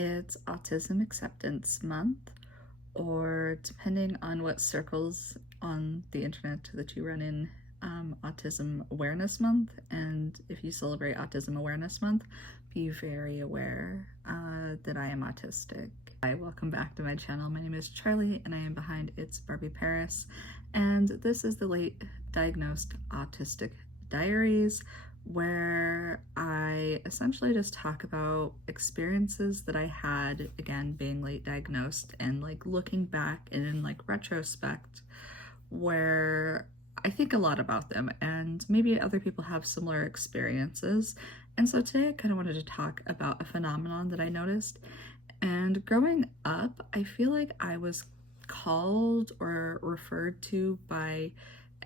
It's Autism Acceptance Month, or depending on what circles on the internet that you run in, Autism Awareness Month. And if you celebrate Autism Awareness Month, be very aware that I am autistic. Hi, welcome back to my channel. My name is Charlie and I am behind It's Barbie Paris, and this is the late diagnosed autistic diaries, where I essentially just talk about experiences that I had, again, being late diagnosed and like looking back and in like retrospect, where I think a lot about them and maybe other people have similar experiences. And so today I kind of wanted to talk about a phenomenon that I noticed. And growing up, I feel like I was called or referred to by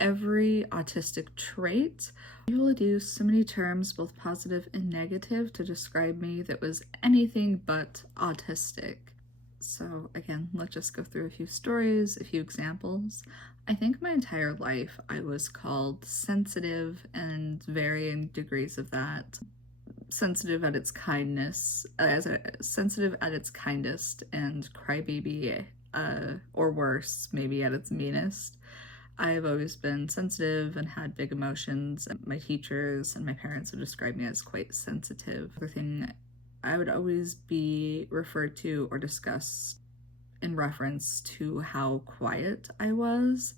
every autistic trait. People use so many terms, both positive and negative, to describe me that was anything but autistic. So again, let's just go through a few stories, a few examples. I think my entire life I was called sensitive, and varying degrees of that. Sensitive at its kindness, sensitive at its kindest, and crybaby, or worse, maybe at its meanest. I've always been sensitive and had big emotions. My teachers and my parents would describe me as quite sensitive. The thing, I would always be referred to or discussed in reference to how quiet I was.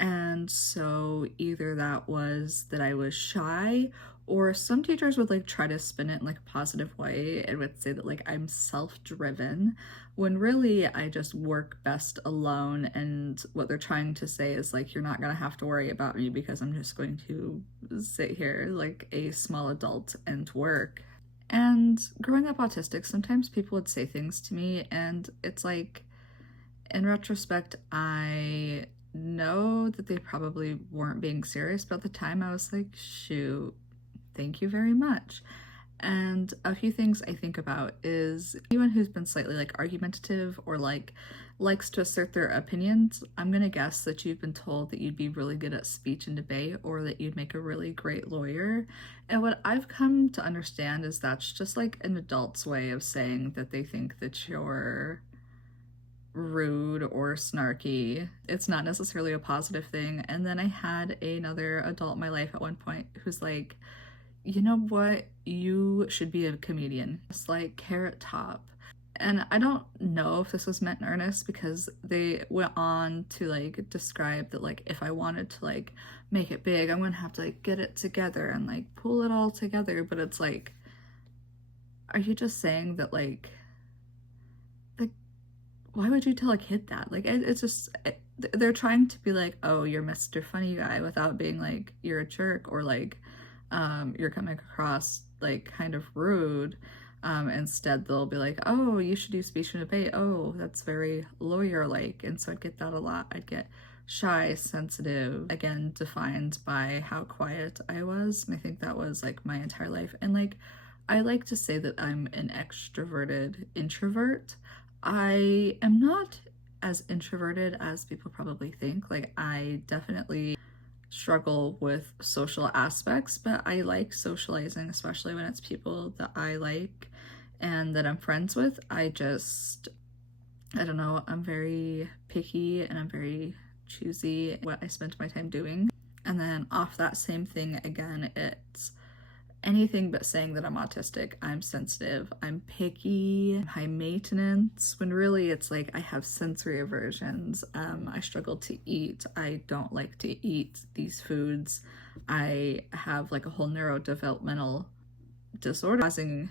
And so either that was that I was shy, or some teachers would like try to spin it in like a positive way and would say that like I'm self-driven, when really I just work best alone, and what they're trying to say is like, you're not gonna have to worry about me because I'm just going to sit here like a small adult and work. And growing up autistic, sometimes people would say things to me and it's like, in retrospect, I know that they probably weren't being serious, but at the time I was like, shoot, thank you very much. And a few things I think about is anyone who's been slightly like argumentative or like likes to assert their opinions, I'm gonna guess that you've been told that you'd be really good at speech and debate, or that you'd make a really great lawyer. And what I've come to understand is that's just like an adult's way of saying that they think that you're rude or snarky. It's not necessarily a positive thing. And then I had another adult in my life at one point who's like, you know what, you should be a comedian. It's like Carrot Top. And I don't know if this was meant in earnest, because they went on to like describe that like if I wanted to like make it big, I'm gonna have to like get it together and like pull it all together. But it's like, are you just saying that like why would you tell a kid that? Like, it's just, they're trying to be like, oh, you're Mr. Funny Guy, without being like, you're a jerk, or like, you're coming across like kind of rude. Instead, they'll be like, oh, you should do speech and debate. Oh, that's very lawyer-like. And so I'd get that a lot. I'd get shy, sensitive, again, defined by how quiet I was. And I think that was like my entire life. And like, I like to say that I'm an extroverted introvert. I am not as introverted as people probably think. Like, I definitely struggle with social aspects, but I like socializing, especially when it's people that I like and that I'm friends with. I don't know, I'm very picky and I'm very choosy what I spend my time doing. And then off that same thing again, it's anything but saying that I'm autistic. I'm sensitive, I'm picky, I'm high maintenance, when really it's like I have sensory aversions. I struggle to eat. I don't like to eat these foods. I have like a whole neurodevelopmental disorder causing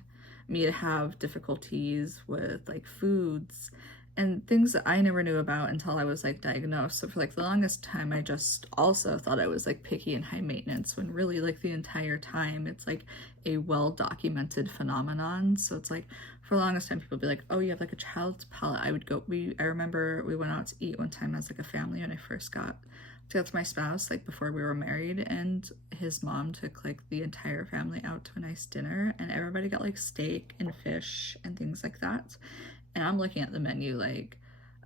me to have difficulties with like foods and things that I never knew about until I was like diagnosed. So for like the longest time, I just also thought I was like picky and high maintenance, when really like the entire time it's like a well-documented phenomenon. So it's like for the longest time people would be like, oh, you have like a child's palate. I remember we went out to eat one time as like a family when I first got together with my spouse, like before we were married, and his mom took like the entire family out to a nice dinner, and everybody got like steak and fish and things like that. And I'm looking at the menu like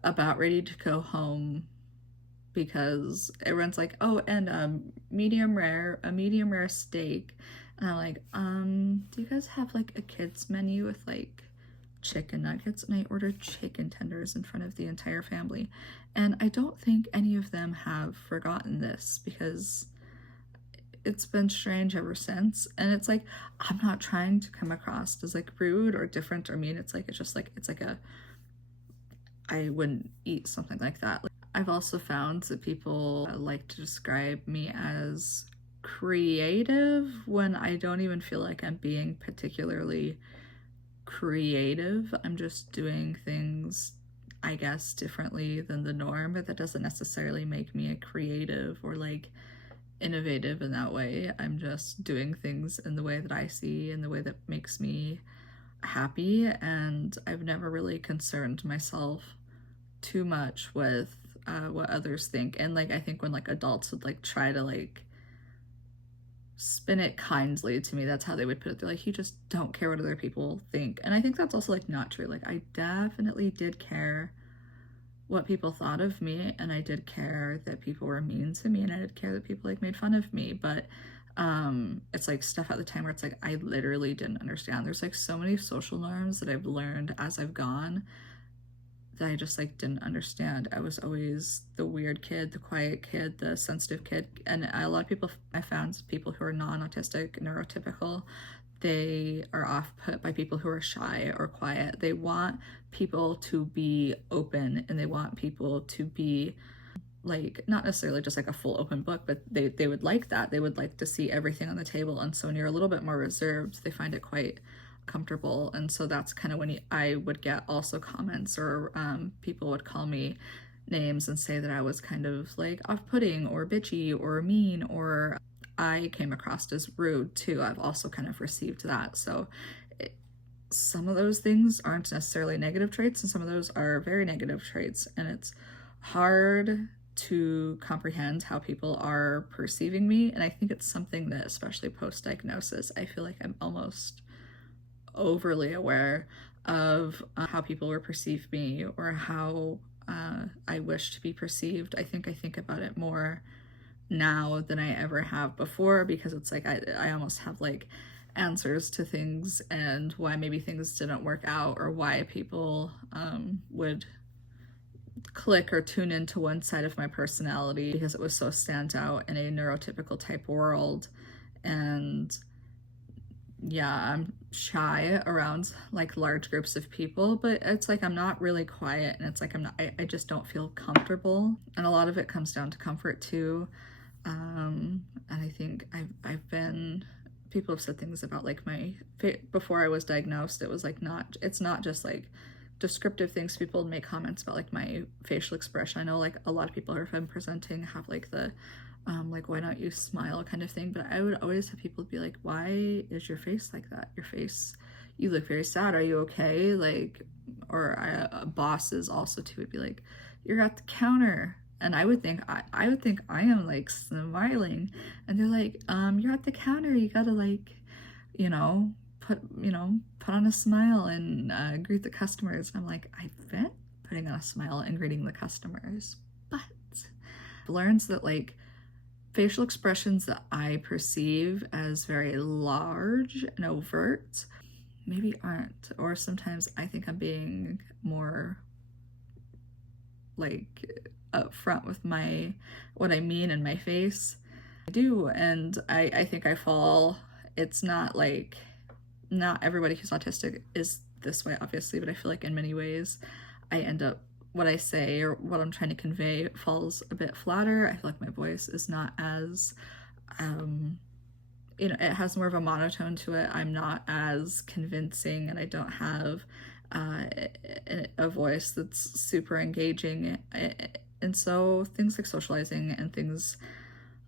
about ready to go home, because everyone's like, oh, and a medium rare steak. And I'm like, do you guys have like a kids menu with like chicken nuggets and I ordered chicken tenders in front of the entire family. And I don't think any of them have forgotten this because it's been strange ever since. And it's like, I'm not trying to come across as like rude or different or mean. It's like, I wouldn't eat something like that. I've also found that people like to describe me as creative when I don't even feel like I'm being particularly creative. I'm just doing things, I guess, differently than the norm, but that doesn't necessarily make me a creative or like innovative in that way. I'm just doing things in the way that I see, in the way that makes me happy, and I've never really concerned myself too much with what others think. And like, I think when like adults would like try to like spin it kindly to me, that's how they would put it. They're like, you just don't care what other people think. And I think that's also like not true. Like, I definitely did care what people thought of me, and I did care that people were mean to me, and I did care that people like made fun of me. But it's like stuff at the time where it's like I literally didn't understand. There's like so many social norms that I've learned as I've gone that I just like didn't understand. I was always the weird kid, the quiet kid, the sensitive kid. And a lot of people, I found people who are non-autistic, neurotypical, they are off put by people who are shy or quiet. They want people to be open, and they want people to be like, not necessarily just like a full open book, but they would like that. They would like to see everything on the table. And so when you're a little bit more reserved, they find it quite comfortable. And so that's kind of when I would get also comments, or people would call me names and say that I was kind of like off-putting or bitchy or mean, or I came across as rude too. I've also kind of received that. So some of those things aren't necessarily negative traits, and some of those are very negative traits. And it's hard to comprehend how people are perceiving me. And I think it's something that, especially post-diagnosis, I feel like I'm almost overly aware of how people will perceive me, or how I wish to be perceived. I think about it more now than I ever have before, because it's like I almost have like answers to things, and why maybe things didn't work out, or why people would click or tune into one side of my personality because it was so stands out in a neurotypical type world. And yeah, I'm shy around like large groups of people, but it's like I'm not really quiet, and it's like I just don't feel comfortable. And a lot of it comes down to comfort too. And I think I've been, people have said things about like before I was diagnosed, it was like it's not just like descriptive things. People make comments about like my facial expression. I know like a lot of people who have been presenting have like the like, why don't you smile kind of thing. But I would always have people be like, why is your face like that? Your face, you look very sad. Are you okay? Like, or bosses also too would be like, you're at the counter. And I would think I am like smiling, and they're like, you're at the counter. You gotta like, put on a smile and greet the customers. And I'm like, I've been putting on a smile and greeting the customers, but I've learned that like facial expressions that I perceive as very large and overt maybe aren't. Or sometimes I think I'm being more like upfront with what I mean in my face. I do, and I think I fall. It's not like, not everybody who's autistic is this way, obviously, but I feel like in many ways I end up, what I say or what I'm trying to convey falls a bit flatter. I feel like my voice is not as, it has more of a monotone to it. I'm not as convincing, and I don't have a voice that's super engaging. And so things like socializing and things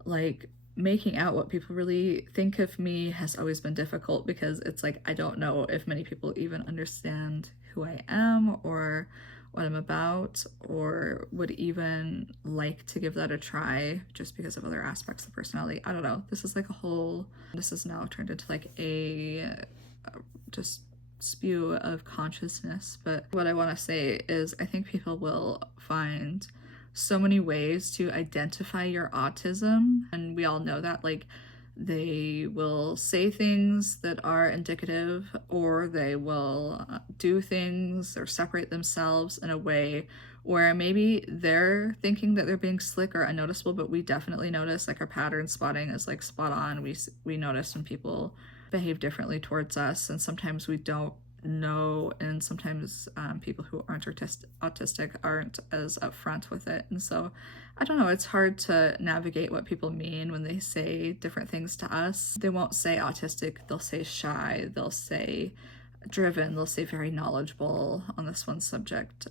like making out what people really think of me has always been difficult, because it's like I don't know if many people even understand who I am or what I'm about, or would even like to give that a try just because of other aspects of personality. I don't know. This is now turned into like a just spew of consciousness. But what I want to say is I think people will find so many ways to identify your autism, and we all know that, like, They will say things that are indicative, or they will do things or separate themselves in a way where maybe they're thinking that they're being slick or unnoticeable, but we definitely notice, like, our pattern spotting is like spot on. We notice when people behave differently towards us, and sometimes we don't know, and sometimes people who aren't autistic aren't as upfront with it. And so I don't know, it's hard to navigate what people mean when they say different things to us. They won't say autistic, they'll say shy, they'll say driven, they'll say very knowledgeable on this one subject,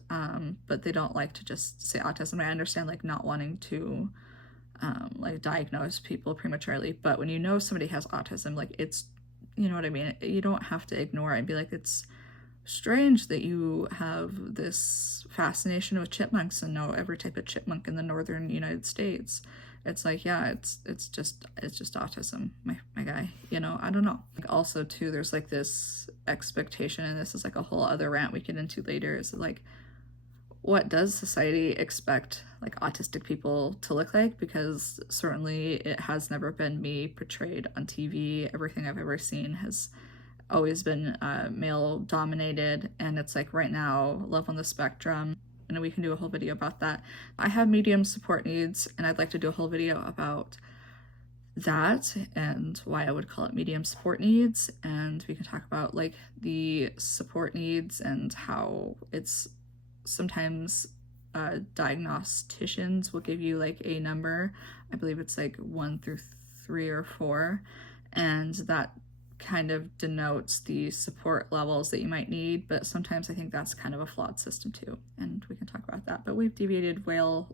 but they don't like to just say autism. I understand, like, not wanting to like diagnose people prematurely, but when you know somebody has autism, like, it's, you know what I mean? You don't have to ignore it and be like, it's strange that you have this fascination with chipmunks and know every type of chipmunk in the northern United States. It's like, yeah, it's just autism, my guy. You know, I don't know. Like, also too, there's like this expectation, and this is like a whole other rant we get into later, is like, what does society expect like autistic people to look like? Because certainly it has never been me portrayed on TV. Everything I've ever seen has always been male dominated, and it's like, right now, love on the spectrum, and we can do a whole video about that. I have medium support needs, and I'd like to do a whole video about that and why I would call it medium support needs, and we can talk about like the support needs and how it's sometimes diagnosticians will give you like a number. I believe it's like 1 through 3 or 4, and that kind of denotes the support levels that you might need, but sometimes I think that's kind of a flawed system too, and we can talk about that. But we've deviated well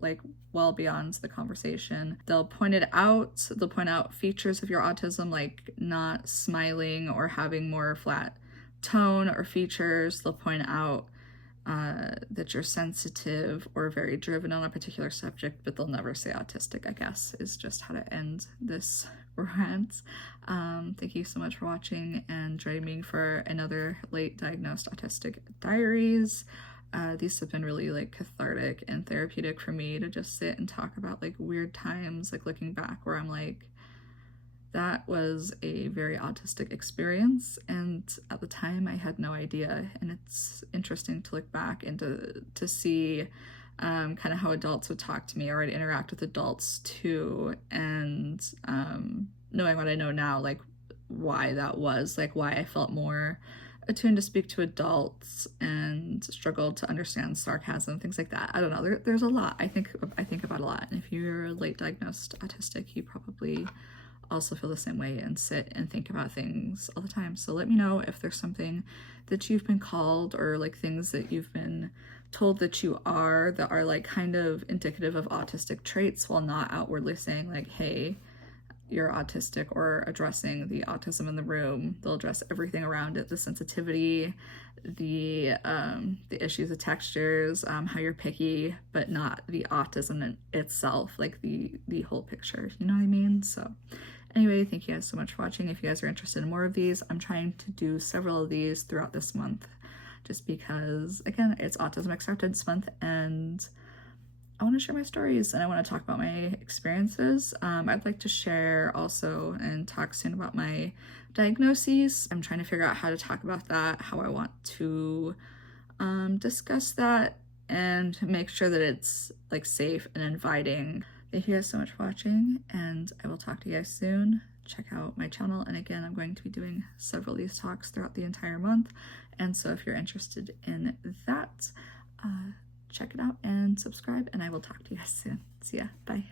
beyond the conversation. They'll point out features of your autism, like not smiling or having more flat tone or features. They'll point out that you're sensitive or very driven on a particular subject, but they'll never say autistic, I guess, is just how to end this rant. Thank you so much for watching and joining me for another late diagnosed autistic diaries. These have been really like cathartic and therapeutic for me to just sit and talk about like weird times, like looking back where I'm like, that was a very autistic experience, and at the time I had no idea. And it's interesting to look back and to see kind of how adults would talk to me, or I'd interact with adults too, and knowing what I know now, like why that was, like why I felt more attuned to speak to adults and struggled to understand sarcasm, things like that. I don't know, there's a lot I think about a lot, and if you're late diagnosed autistic, you probably also feel the same way and sit and think about things all the time. So let me know if there's something that you've been called, or like things that you've been told that you are, that are like kind of indicative of autistic traits while not outwardly saying like, hey, you're autistic, or addressing the autism in the room. They'll address everything around it, the sensitivity, the issues of textures, how you're picky, but not the autism in itself, like the whole picture, you know what I mean? So anyway, thank you guys so much for watching. If you guys are interested in more of these, I'm trying to do several of these throughout this month, just because, again, it's Autism Acceptance Month, and I want to share my stories, and I want to talk about my experiences. I'd like to share also and talk soon about my diagnoses. I'm trying to figure out how to talk about that, how I want to discuss that, and make sure that it's like safe and inviting. Thank you guys so much for watching, and I will talk to you guys soon. Check out my channel, and again, I'm going to be doing several of these talks throughout the entire month, and so if you're interested in that, check it out and subscribe, and I will talk to you guys soon. See ya. Bye.